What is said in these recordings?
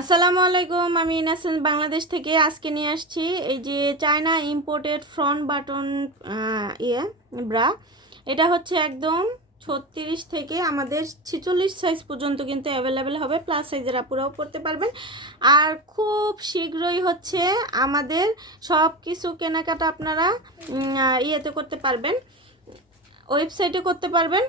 আসসালামু আলাইকুম, আমি ইনাসেন্স বাংলাদেশ থেকে আজকে নিয়ে আসছি এই যে চায়না ইম্পোর্টেড ফ্রন্ট বাটন ইয়ে ব্রা এটা হচ্ছে একদম ছত্রিশ থেকে আমাদের ছেচল্লিশ সাইজ পর্যন্ত কিন্তু অ্যাভেলেবেল হবে প্লাস সাইজের আপুরাও পড়তে পারবেন। আর খুব শীঘ্রই হচ্ছে আমাদের সব কিছু কেনাকাটা আপনারা ইয়েতে করতে পারবেন ওয়েবসাইটে করতে পারবেন।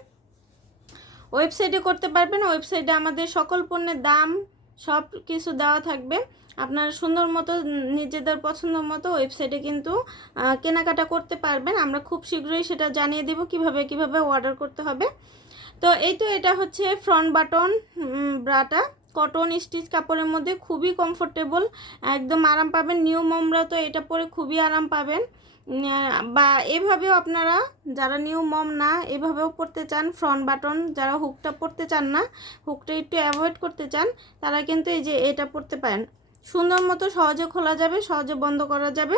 ওয়েবসাইটে করতে পারবেন ওয়েবসাইটে আমাদের সকল পণ্যের দাম সব কিছু দেওয়া থাকবে। আপনার সুন্দর মতো নিজেদের পছন্দ মতো ওয়েবসাইটে কিন্তু কেনাকাটা করতে পারবেন। আমরা খুব শীঘ্রই সেটা জানিয়ে দেব কীভাবে কীভাবে অর্ডার করতে হবে। তো এই তো এটা হচ্ছে ফ্রন্ট বাটন ব্রাটা কটন স্টিচ কাপড়ের মধ্যে খুবই কমফোর্টেবল একদম আরাম পাবেন। নিউ মমরা তো এটা পরে খুবই আরাম পাবেন। বা এভাবেও আপনারা যারা নিউ মম না, এভাবেও পড়তে চান ফ্রন্ট বাটন যারা হুকটা পড়তে চান না হুকটা একটু অ্যাভয়েড করতে চান, তারা কিন্তু এই যে এটা পড়তে পারেন। সুন্দর মতো সহজে খোলা যাবে, সহজে বন্ধ করা যাবে।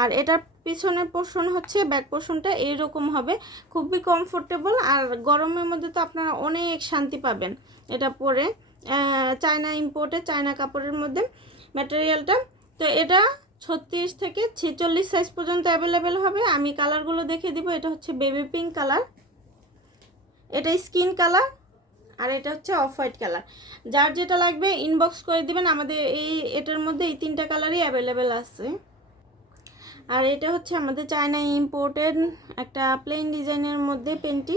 আর এটার পিছনের পোর্শন হচ্ছে ব্যাক পোর্শনটা এইরকম হবে। খুবই কমফোর্টেবল আর গরমের মধ্যে তো আপনারা অনেক শান্তি পাবেন এটা পরে। চায়না ইম্পোর্টে চায়না কাপড়ের মধ্যে ম্যাটেরিয়ালটা তো এটা ছত্রিশ থেকে ছেচল্লিশ সাইজ পর্যন্ত অ্যাভেলেবেল হবে। আমি কালারগুলো দেখে দিব। এটা হচ্ছে বেবি পিঙ্ক কালার এটা স্কিন কালার আর এটা হচ্ছে অফ হোয়াইট কালার যার যেটা লাগবে ইনবক্স করে দিবেন। আমাদের এই, এটার মধ্যে এই তিনটা কালারই অ্যাভেলেবেল আছে। আর এটা হচ্ছে আমাদের চায়না ইম্পোর্টেড একটা প্লেন ডিজাইনের মধ্যে পেনটি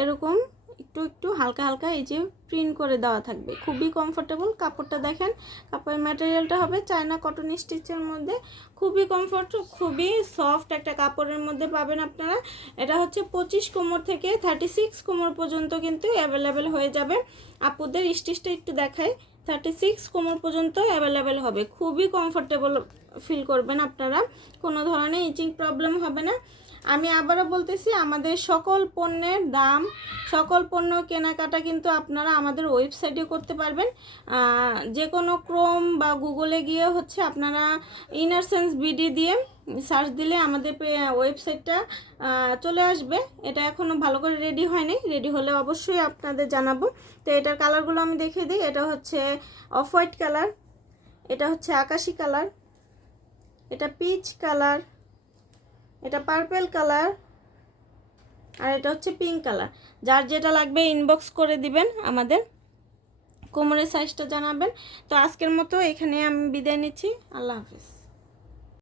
এরকম একটু একটু হালকা হালকা এই যে প্রিন্ট করে দেওয়া থাকবে। খুবই কমফোর্টেবল কাপড়টা দেখেন, কাপড়ের ম্যাটেরিয়ালটা হবে চায়না কটন স্টিচের মধ্যে। খুবই কমফোর্ট খুবই সফট একটা কাপড়ের মধ্যে পাবেন আপনারা। এটা হচ্ছে পঁচিশ কোমর থেকে থার্টি সিক্স কোমর পর্যন্ত কিন্তু অ্যাভেলেবেল হয়ে যাবে। আপুদের স্টিচটা একটু দেখায় থার্টি সিক্স কোমর পর্যন্ত অ্যাভেলেবেল হবে। খুবই কমফোর্টেবল ফিল করবেন আপনারা। কোনো ধরনের ইচিং প্রবলেম হবে না। আমি আবারও বলতেছি, আমাদের সকল পণ্যের দাম, সকল পণ্য কেনাকাটা কিন্তু আপনারা আমাদের ওয়েবসাইটে করতে পারবেন। যে কোনো ক্রোম বা গুগলে গিয়ে হচ্ছে আপনারা ইনার সেন্স বিডি দিয়ে সার্চ দিলে আমাদের ওয়েবসাইটটা চলে আসবে। এটা এখনও ভালো করে রেডি হয়নি। রেডি হলে অবশ্যই আপনাদের জানাব। তো এটার কালারগুলো আমি দেখিয়ে দিই। এটা হচ্ছে অফ হোয়াইট কালার, এটা হচ্ছে আকাশি কালার, এটা পিচ কালার। এটা পার্পেল কালার আর এটা হচ্ছে পিঙ্ক কালার যার যেটা লাগবে ইনবক্স করে দিবেন আমাদের। কোমরের সাইজটা জানাবেন। তো আজকের মতো এখানে আমি বিদায় নিচ্ছি। আল্লাহ হাফিজ।